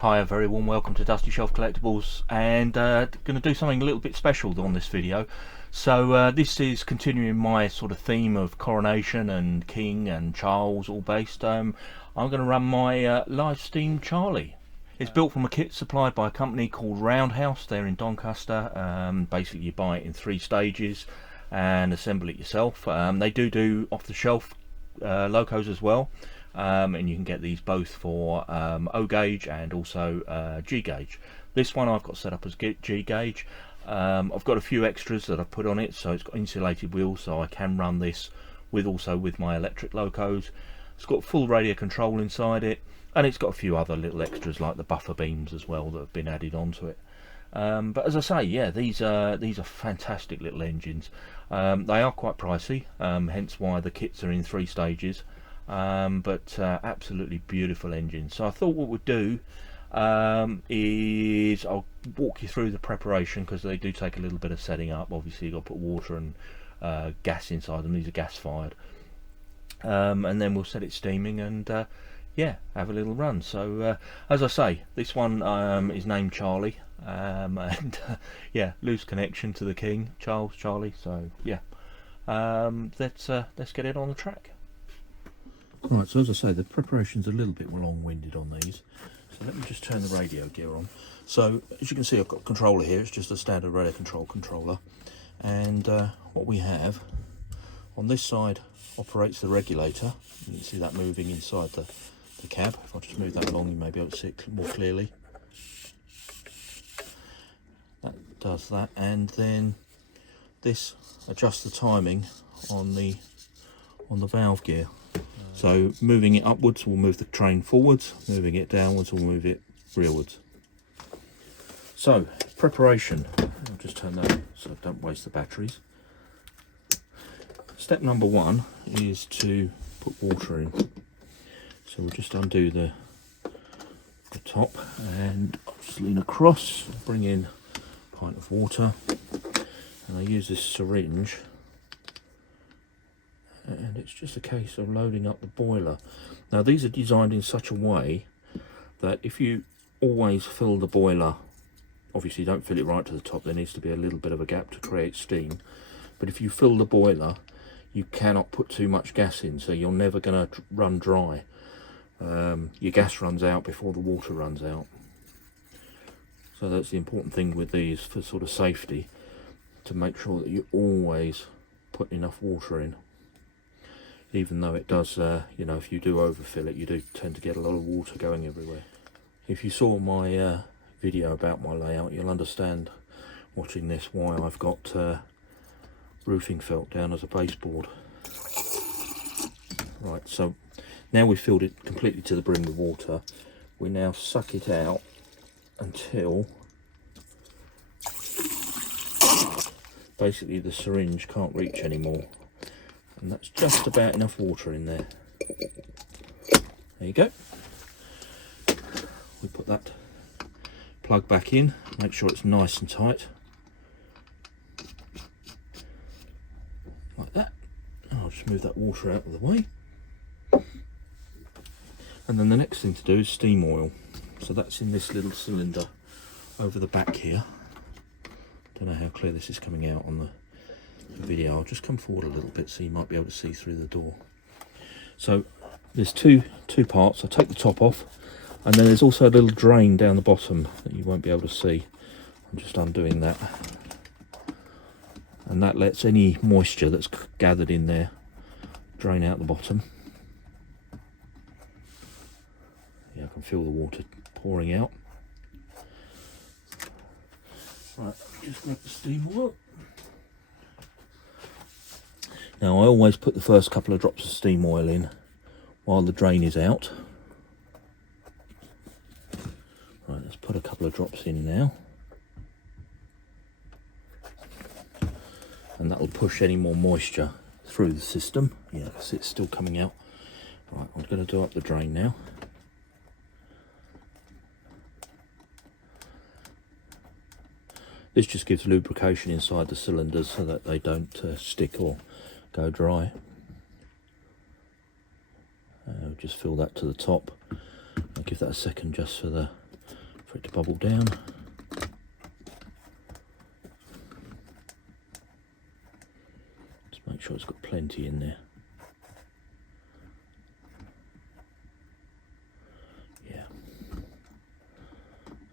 Hi, a very warm welcome to Dusty Shelf Collectibles, and going to do something a little bit special on this video. So this is continuing my sort of theme of coronation and King and Charles all based. I'm going to run my livesteam Charlie. It's built from a kit supplied by a company called Roundhouse. They're in Doncaster. Basically you buy it in 3 stages and assemble it yourself. They do off the shelf locos as well. And you can get these both for O gauge and also G gauge. This one I've got set up as G gauge. I've got a few extras that I've put on it, so it's got insulated wheels, so I can run this with my electric locos. It's got full radio control inside it, and it's got a few other little extras like the buffer beams as well that have been added onto it. But as I say, yeah, these are fantastic little engines. They are quite pricey, hence why the kits are in 3 stages. But absolutely beautiful engine. So I thought what we'd do is I'll walk you through the preparation, because they do take a little bit of setting up. Obviously you've got to put water and gas inside them. These are gas fired, and then we'll set it steaming and yeah, have a little run. So as I say, this one is named Charlie, and yeah, loose connection to the King, Charlie. So yeah, let's get it on the track. Right, so as I say, the preparation's a little bit long-winded on these, so let me just turn the radio gear on. So as you can see, I've got a controller here. It's just a standard radio control controller, and what we have on this side operates the regulator. You can see that moving inside the cab. If I just move that along, you may be able to see it more clearly. That does that, and then this adjusts the timing on the valve gear. So moving it upwards will move the train forwards, moving it downwards will move it rearwards. So preparation, I'll just turn that so I don't waste the batteries. Step number 1 is to put water in. So we'll just undo the top, and I'll just lean across, bring in a pint of water, and I use this syringe. And it's just a case of loading up the boiler. Now these are designed in such a way that if you always fill the boiler, obviously don't fill it right to the top, there needs to be a little bit of a gap to create steam, but if you fill the boiler you cannot put too much gas in, so you're never going to run dry. Your gas runs out before the water runs out. So that's the important thing with these for sort of safety, to make sure that you always put enough water in. Even though it does, you know, if you do overfill it, you do tend to get a lot of water going everywhere. If you saw my video about my layout, you'll understand, watching this, why I've got roofing felt down as a baseboard. Right, so now we've filled it completely to the brim with water. We now suck it out until basically the syringe can't reach anymore. And that's just about enough water in there. There you go. We put that plug back in, make sure it's nice and tight. Like that. I'll just move that water out of the way. And then the next thing to do is steam oil. So that's in this little cylinder over the back here. Don't know how clear this is coming out on the video. I'll just come forward a little bit so you might be able to see through the door. So there's two parts. I'll take the top off, and then there's also a little drain down the bottom that you won't be able to see. I'm just undoing that, and that lets any moisture that's gathered in there drain out the bottom. Yeah, I can feel the water pouring out. Right, just grab the steam oil. Now I always put the first couple of drops of steam oil in while the drain is out. Right, let's put a couple of drops in now. And that will push any more moisture through the system. Yeah, it's still coming out. Right, I'm going to do up the drain now. This just gives lubrication inside the cylinders so that they don't stick or go dry. Just fill that to the top. I'll give that a second just for the for it to bubble down. Just make sure it's got plenty in there. Yeah,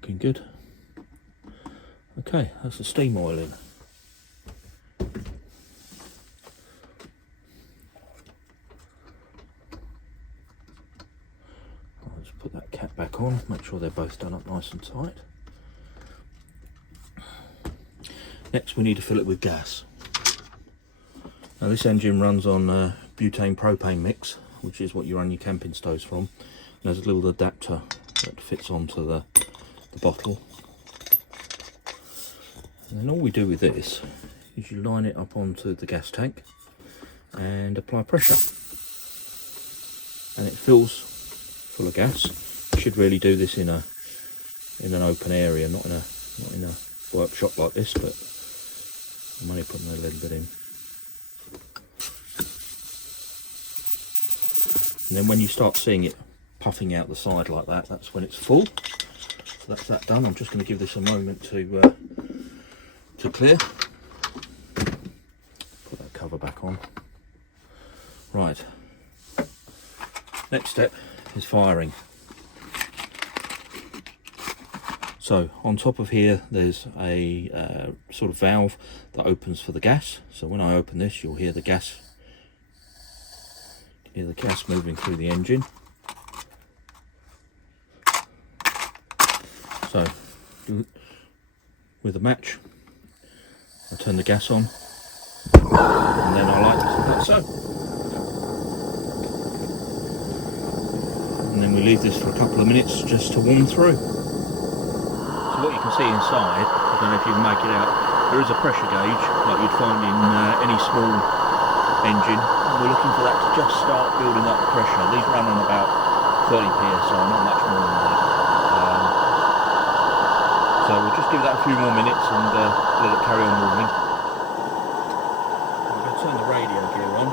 looking good. Okay, that's the steam oil in. I'll just put that cap back on, make sure they're both done up nice and tight. Next we need to fill it with gas. Now this engine runs on butane propane mix, which is what you run your camping stoves from. There's a little adapter that fits onto the bottle. And then all we do with this is you line it up onto the gas tank and apply pressure. And it fills full of gas. You should really do this in an open area, not in a workshop like this, but I'm only putting a little bit in. And then when you start seeing it puffing out the side like that, that's when it's full. So that's that done. I'm just going to give this a moment to clear. Put that cover back on. Right. Next step is firing. So on top of here there's a sort of valve that opens for the gas. So when I open this, you'll hear the gas. You hear the gas moving through the engine. So with a match, I turn the gas on, and then I light it like so. And then we leave this for a couple of minutes just to warm through. So what you can see inside, I don't know if you can make it out, there is a pressure gauge like you'd find in any small engine. We're looking for that to just start building up the pressure. These run on about 30 psi, not much more than that. So we'll just give that a few more minutes and let it carry on warming. I'm going to turn the radio gear on.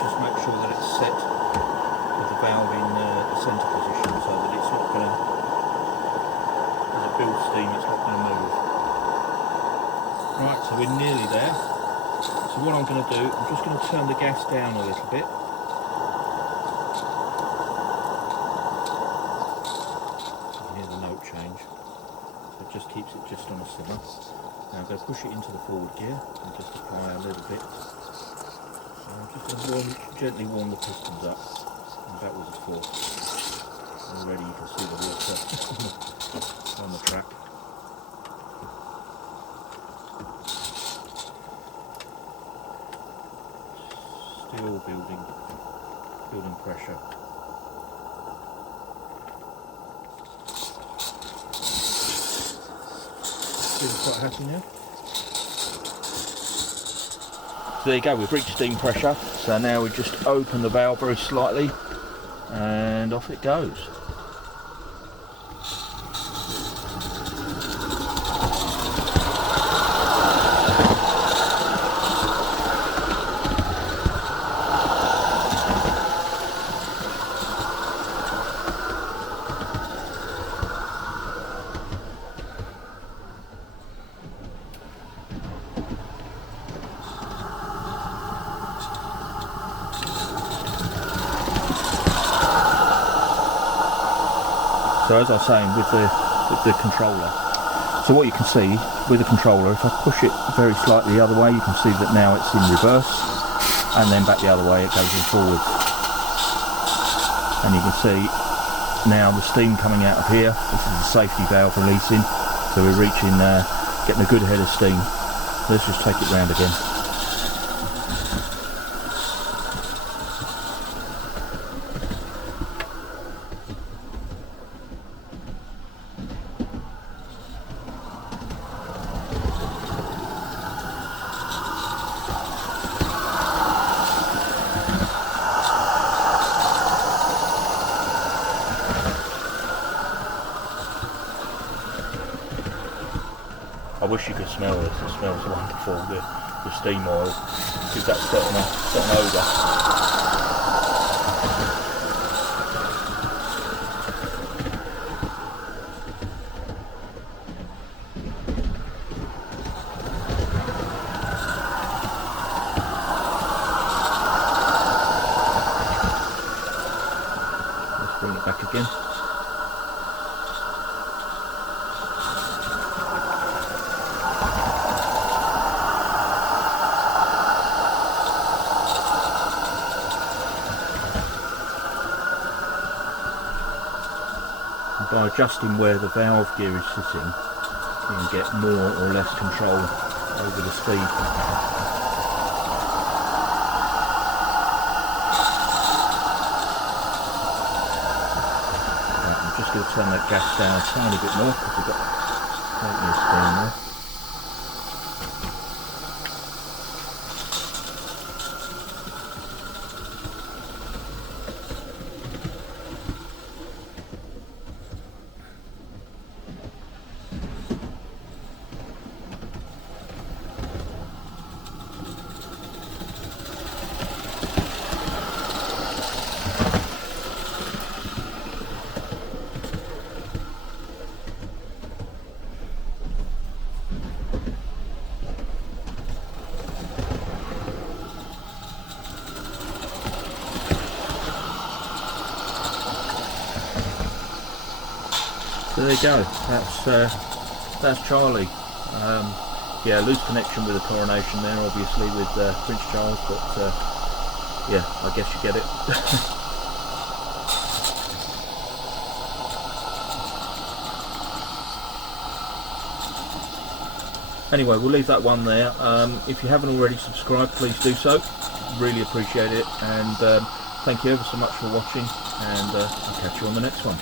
Just make sure that it's set with the valve in the centre position so that it's not going to, as it builds steam, it's not going to move. Right, so we're nearly there. So what I'm going to do, I'm just going to turn the gas down a little bit. Just keeps it just on a simmer. Now I'm going to push it into the forward gear and just apply a little bit. So I'm just going to gently warm the pistons up and backwards and forth. Already you can see the water on the track. Still building pressure. Quite happy now. So there you go, we've reached steam pressure, so now we just open the valve very slightly and off it goes. So as I was saying, with the controller, so what you can see with the controller, if I push it very slightly the other way, you can see that now it's in reverse, and then back the other way it goes in forward. And you can see now the steam coming out of here. This is the safety valve releasing, so we're reaching, getting a good head of steam. Let's just take it round again. I wish you could smell this. It smells wonderful. The steam oil gives that certain odour. by adjusting where the valve gear is sitting, you can get more or less control over the speed. Right, I'm just going to turn that gas down a tiny bit more because we've got plenty of steam there. So there you go. That's Charlie. Yeah, loose connection with the coronation there, obviously with Prince Charles, but yeah, I guess you get it. Anyway, we'll leave that one there. If you haven't already subscribed, please do so. Really appreciate it, and thank you ever so much for watching, and I'll catch you on the next one.